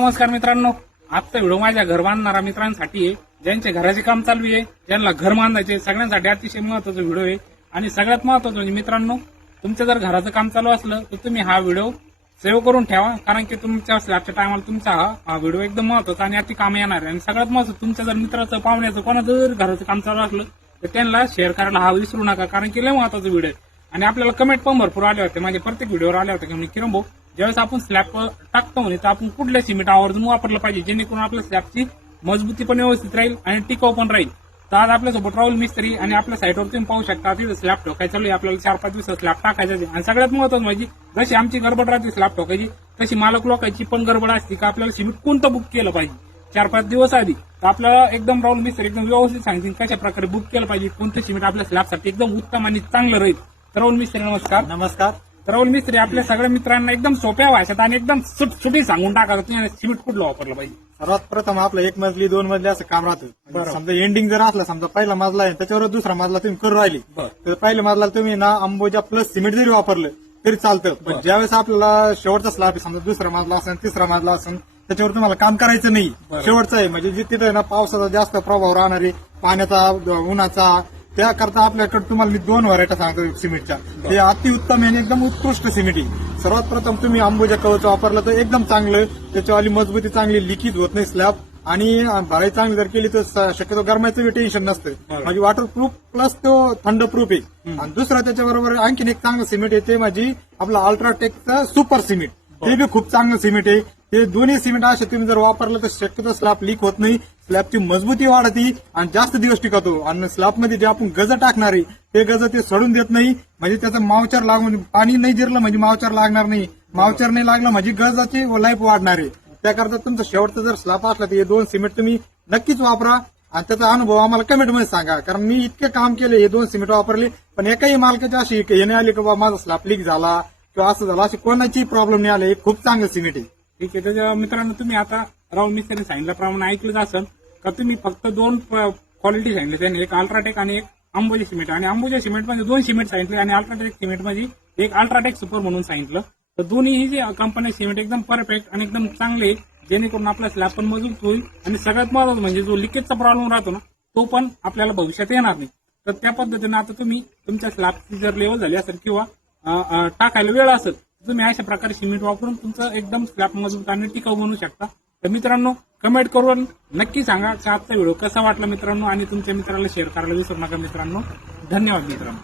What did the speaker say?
नमस्कार मित्रांनो, आजचा व्हिडिओ माझ्या घर बांधणाऱ्या मित्रांसाठी आहे. ज्यांचे घराचे काम चालू आहे, ज्यांना घर बांधायचे, सगळ्यांसाठी अतिशय महत्वाचा व्हिडिओ आहे. आणि सगळ्यात महत्वाचं म्हणजे मित्रांनो, तुमचं जर घराचं काम चालू असलं तर तुम्ही हा व्हिडिओ सेव्ह करून ठेवा, कारण की तुमच्या स्लॅबच्या टायमाला तुमचा हा व्हिडिओ एकदम महत्वाचा आणि अति काम येणार आहे. आणि सगळ्यात महत्वाचं, तुमच्या जर मित्राचं, पाहुण्याचं, कोणाचं जर घराचं काम चालू असलं तर त्यांना शेअर करायला हा विसरू नका, कारण की लय महत्वाचा व्हिडिओ आहे. आणि आपल्याला कमेंट पण भरपूर आले होते, म्हणजे प्रत्येक व्हिडिओवर आले होते की किरण भाऊ, ज्यावेळेस आपण स्लॅब टाकतो म्हणे तर आपण कुठल्या सिमेंट आवर्जून वापरलं पाहिजे, जेणेकरून आपल्या स्लॅबची मजबूती पण व्यवस्थित राहील आणि टिकाऊ पण राहील. तर आज आपल्यासोबत राहुल मिस्त्री आणि आपल्या साईटवर तुम्ही पाहू शकता, तिथे स्लॅब ठोकायचं चालू आहे. आपल्याला 4-5 दिवसात स्लॅब टाकायचा आहे. आणि सगळ्यात महत्वाचं म्हणजे, जशी आमची गडबड राहते स्लॅब ठोकायची, तशी मालक लोकांची पण गडबड असते की आपल्याला सिमेंट कोणतं बुक केलं पाहिजे 4-5 दिवस आधी. तर आपल्याला एकदम राहुल मिस्त्री एकदम व्यवस्थित सांगतील कशा प्रकारे बुक केलं पाहिजे, कोणतं सिमेंट आपल्या स्लॅबसाठी एकदम उत्तम आणि चांगलं राहील. तर राहुल मिस्त्री नमस्कार. नमस्कार. राहुल मिस्त्री आपल्या सगळ्या मित्रांना एकदम सोप्या भाषेत आणि एकदम सुटसुटी सांगून टाका तुम्ही सिमेंट कुठलं वापरलं पाहिजे. सर्वात प्रथम आपलं 1 मजली 2 मजली असं काम राहतं. बरोबर. समजा एंडिंग जर असलं, समजा पहिला मजला आहे त्याच्यावर दुसरा मजला तुम्ही करून राहिली, बरं. तर पहिल्या मजला तुम्ही ना अंबोजा प्लस सिमेंट जरी वापरलं तरी चालतं. पण बरं. ज्यावेळेस आपल्याला शेवटचा स्लॅब आहे, समजा दुसरा मजला असेल, तिसरा मजला असेल, त्याच्यावर तुम्हाला काम करायचं नाही. बरं. शेवटचं आहे म्हणजे जे तिथे ना पावसाचा जास्त प्रभाव राहणार आहे, पाण्याचा, उन्हाचा, त्याकरता आपल्याकडे तुम्हाला मी 2 व्हरायटी सांगतो सिमेंटच्या. ते अतिउत्तम आणि एकदम उत्कृष्ट सिमेंट आहे. सर्वात प्रथम तुम्ही अंबुजा कवच वापरलं तर एकदम चांगलं, त्याच्यावाली मजबूती चांगली, लिकेज होत नाही स्लॅब, आणि भराई चांगली जर केली तर शक्यतो गरमायचं टेन्शन नसतं. म्हणजे वॉटरप्रूफ प्लस तो थंड प्रूफ आहे. आणि दुसरा त्याच्याबरोबर आणखीन एक चांगलं सिमेंट आहे, ते म्हणजे आपलं अल्ट्राटेकचं सुपर सिमेंट. ते बी खूप चांगलं सिमेंट आहे. ते दोन्ही सिमेंट असे तुम्ही जर वापरलं तर शक्यतो स्लॅब लीक होत नाही, स्लॅबची मजबूती वाढते आणि जास्त दिवस टिकतो. आणि स्लॅबमध्ये जे आपण गज टाकणार आहे ते गज ते सोडून देत नाही, म्हणजे त्याचं मावचर लागून, पाणी नाही जिरलं म्हणजे मावचर लागणार नाही, मावचर नाही लागलं म्हणजे गजाची लाईफ वाढणार आहे. त्याकरता तुमचं शेवटचं जर स्लॅब असला तर हे 2 सिमेंट तुम्ही नक्कीच वापरा. आणि त्याचा अनुभव आम्हाला कमेंटमध्ये सांगा, कारण मी इतके काम केले, हे 2 सिमेंट वापरले, पण एकाही मालकाची अशी येणे आली की बाबा माझा स्लॅब लीक झाला किंवा असं झालं, अशी कोणाची प्रॉब्लेम नाही आले. खूप चांगलं सिमेंट आहे. ठीक आहे. त्याच्या मित्रांनो, तुम्ही आता राहुल मिस्त्री सांगितल्याप्रमाणे ऐकलंच असेल का, तुम्ही फक्त 2 क्वालिटी सांगितले त्यांनी, एक अल्ट्राटेक आणि एक अंबुजा सिमेंट. आणि अंबुजा सिमेंट मध्ये 2 सिमेंट सांगितले आणि अल्ट्राटेक सिमेंट मध्ये एक अल्ट्राटेक सुपर म्हणून सांगितलं. तर दोन्ही जे कंपनी सिमेंट एकदम परफेक्ट आणि एकदम चांगले, जेणेकरून आपला स्लॅब पण मजबूत होईल आणि सगळ्यात महत्त्वाचं म्हणजे जो लिकेजचा प्रॉब्लेम राहतो ना, तो पण आपल्याला भविष्यात येणार नाही. तर त्या पद्धतीने आता तुम्ही तुमच्या स्लॅबची जर लेवल झाली असेल किंवा टाकायला वेळ असेल, तुम्ही अशा प्रकारे सिमेंट वापरून तुमचं एकदम स्लॅब मजबूत आणि टिकाऊ बनवू शकता. तर मित्रांनो, कमेंट करून नक्की सांगा की आजचा व्हिडिओ कसा वाटला मित्रांनो, आणि तुमच्या मित्राला शेअर करायला विसरू नका मित्रांनो. धन्यवाद मित्रांनो.